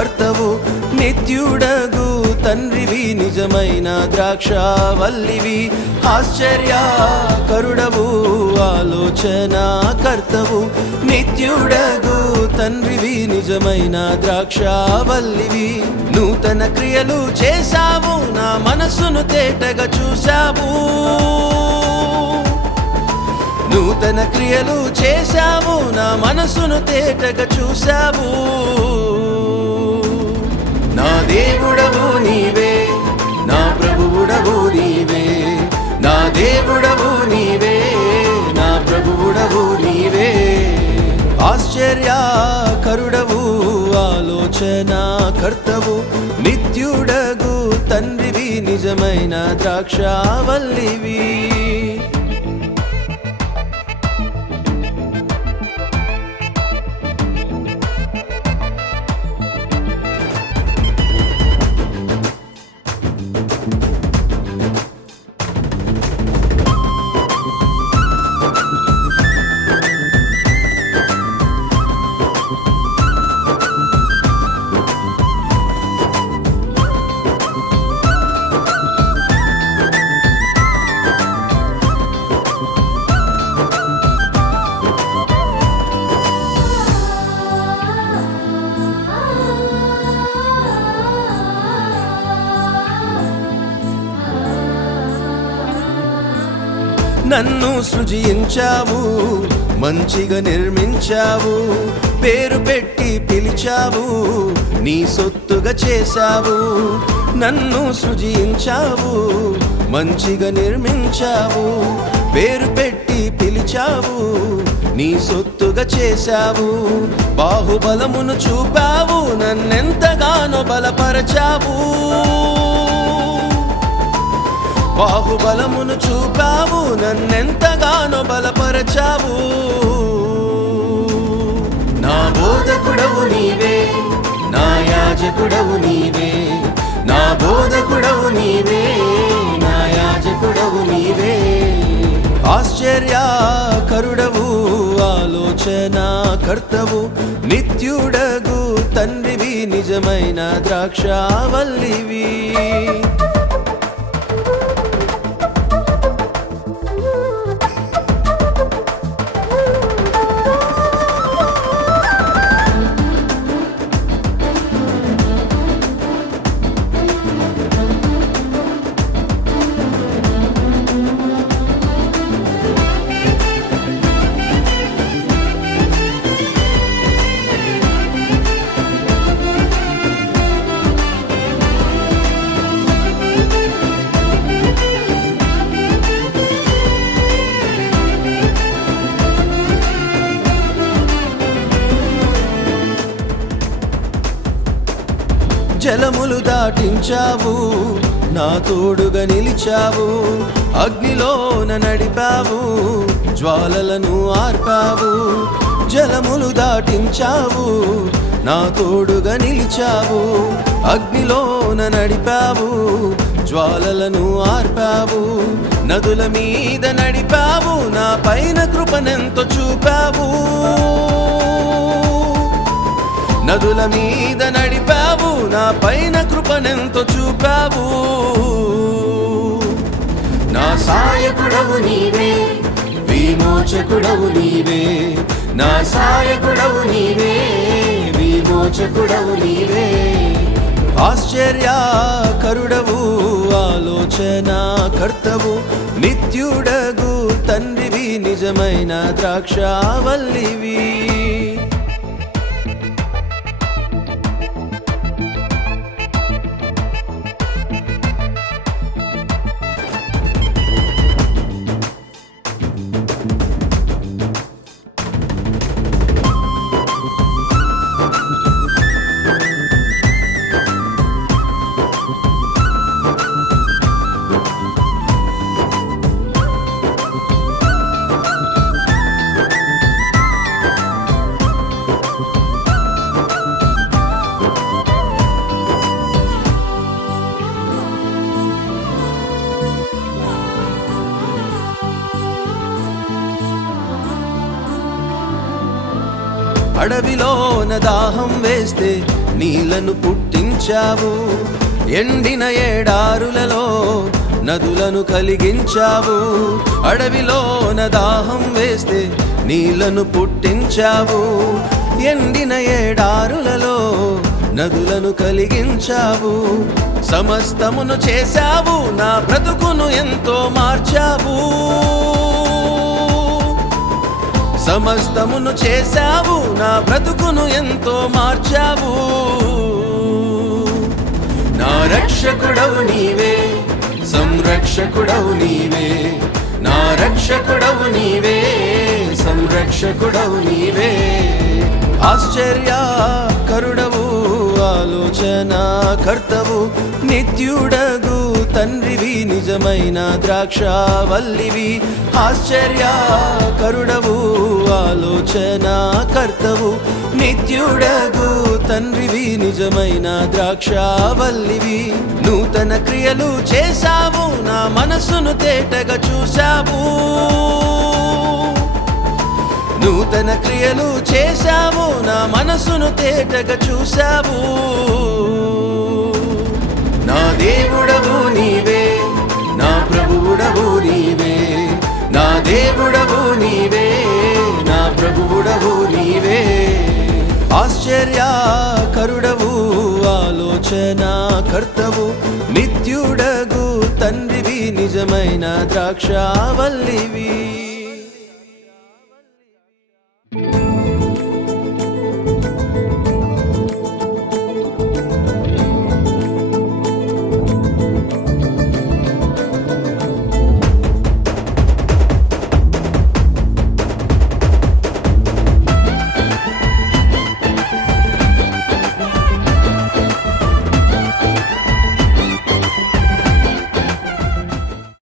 కర్తవు నిత్యుడగు తండ్రివి నిజమైన ద్రాక్షావల్లివి ఆశ్చర్యకరుడవు ఆలోచన కర్తవు నిత్యుడగు తండ్రివి నిజమైన ద్రాక్షావల్లివి నూతన క్రియలు చేశావు నా మనసును తేటగా చూశావు నూతన క్రియలు చేశావు నా మనసును తేటగా చూశావు నా దేవుడవు నీవే నా ప్రభువుడవు నీవే నా దేవుడవు నీవే నా ప్రభువుడవు నీవే ఆశ్చర్యకరుడవు ఆలోచన కర్తవు నిత్యుడగు తండ్రివి నిజమైన ద్రాక్షావల్లివి నన్ను సృజించావు మంచిగా నిర్మించావు పేరు పెట్టి పిలిచావు నీ సొత్తుగా చేశావు నన్ను సృజించావు మంచిగా నిర్మించావు పేరు పెట్టి పిలిచావు నీ సొత్తుగా చేశావు బాహుబలమును చూపావు నన్నెంతగానో బలపరచావు బాహుబలమును చూపావు నన్నెంతగానో బలపరచావు నా బోధకుడవు నీవే నా యాజకుడవు నీవే నా బోధకుడవు నీవే నా యాజకుడవు నీవే ఆశ్చర్యకరుడవు ఆలోచన కర్తవు నిత్యుడగు తండ్రివి నిజమైన ద్రాక్షావల్లివి జలములు దాటించావు నా తోడుగా నిలిచావు అగ్నిలోన నడిపావు జ్వాలలను ఆర్పావు జలములు దాటించావు నా తోడుగా నిలిచావు అగ్నిలోన నడిపావు జ్వాలలను ఆర్పావు నదుల మీద నడిపావు నా పైన కృపనెంతో చూపావు నదుల మీద నడిపావు నా పైన కృపనెంతో చూపావు నా సాయకుడవు నీవే విమోచకుడవు నీవే నా సాయకుడవు నీవే విమోచకుడవు నీవే ఆశ్చర్యకరుడవు ఆలోచన కర్తవు నిత్యుడగు తండ్రివి నిజమైన ద్రాక్షావల్లివి అడవిలోన దాహం వేస్తే నీళ్లను పుట్టించావు. ఎండిన ఏడారులలో నదులను కలిగించావు. అడవిలోన దాహం వేస్తే నీళ్లను పుట్టించావు. ఎండిన ఏడారులలో నదులను కలిగించావు. సమస్తమును చేశావు, నా బ్రతుకును ఎంతో మార్చావు. సమస్తమును చేశావు, నా బ్రతుకును ఎంతో మార్చావు. నా రక్షకుడవు నీవే, సంరక్షకుడవు నీవే. నా రక్షకుడవు నీవే, సంరక్షకుడవు నీవే. ఆశ్చర్యకరుడవు, ఆలోచన కర్తవు, నిత్యుడగు తండ్రివి, నిజమైన ద్రాక్షావల్లివి. ఆశ్చర్యకరుడవు, ఆలోచన కర్తవు, నిత్యుడగు తండ్రివి, నిజమైన ద్రాక్షావల్లివి. నూతన క్రియలు చేశావు, నా మనసును తేటగా చూశావు. నూతన క్రియలు చేశావు, నా మనసును తేటగా చూశావు. నా దేవుడవు నీవే, నా ప్రభువుడవు నీవే. నా దేవుడవు నీవే, నా ప్రభువుడవు నీవే. ఆశ్చర్యకరుడవు, ఆలోచన కర్తవు, నిత్యుడగు తండ్రివి, నిజమైన ద్రాక్షావల్లివి.